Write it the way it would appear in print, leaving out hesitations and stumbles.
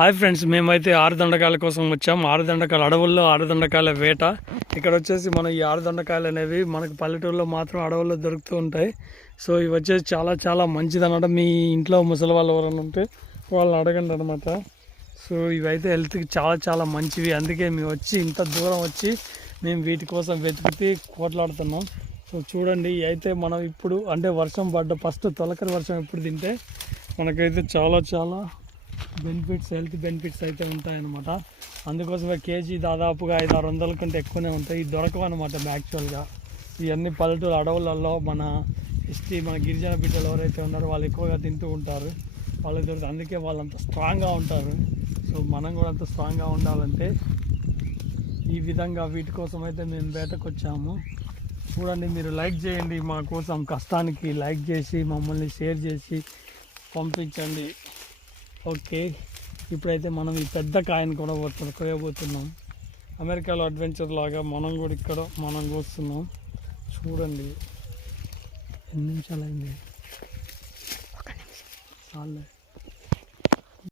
Hi friends, మేమైతే ఆరుదండకాయల కోసం వచ్చాం. ఆరుదండకాయల అడవుల్లో ఆరుదండకాయల వేట. ఇక్కడ వచ్చేసి మన ఈ ఆరుదండకాయలు అనేవి మనకు పల్లెటూరులో మాత్రం అడవుల్లో దొరుకుతూ ఉంటాయి. సో ఇవి వచ్చేసి చాలా చాలా మంచిది అనమాట. మీ ఇంట్లో ముసలి వాళ్ళు ఎవరైనా ఉంటే వాళ్ళని అడగండి అనమాట. సో ఇవైతే హెల్త్కి చాలా చాలా మంచివి. అందుకే మేము వచ్చి ఇంత దూరం వచ్చి మేము వీటి కోసం వెతికితే కోట్లాడుతున్నాం. సో చూడండి, అయితే మనం ఇప్పుడు అంటే వర్షం పడ్డ ఫస్ట్ తొలకరి వర్షం ఎప్పుడు తింటే మనకైతే చాలా చాలా బెనిఫిట్స్, హెల్త్ బెనిఫిట్స్ అయితే ఉంటాయన్నమాట. అందుకోసమే కేజీ దాదాపుగా 500-600 కంటే ఎక్కువనే ఉంటాయి. ఇవి దొరకవు అనమాట యాక్చువల్గా. ఇవన్నీ పల్లెటూరు అడవులలో మన గిరిజన బిడ్డలు ఎవరైతే ఉన్నారో వాళ్ళు ఎక్కువగా తింటూ ఉంటారు. వాళ్ళకి దొరుకుతుంది. అందుకే వాళ్ళంత స్ట్రాంగ్గా ఉంటారు. సో మనం కూడా అంత స్ట్రాంగ్గా ఉండాలంటే ఈ విధంగా వీటి కోసం అయితే మేము వేటకు వచ్చాము. చూడండి, మీరు లైక్ చేయండి. మా కోసం కష్టానికి లైక్ చేసి మమ్మల్ని షేర్ చేసి పంపించండి. ఓకే, ఇప్పుడైతే మనం ఈ పెద్ద కాయను కూడా కోయబోతున్నాం. అమెరికాలో అడ్వెంచర్ లాగా మనం కూడా ఇక్కడ మనం కోస్తున్నాం. చూడండి, ఎన్ని నిమిషాలు అయింది, 1 నిమిషం చాలే.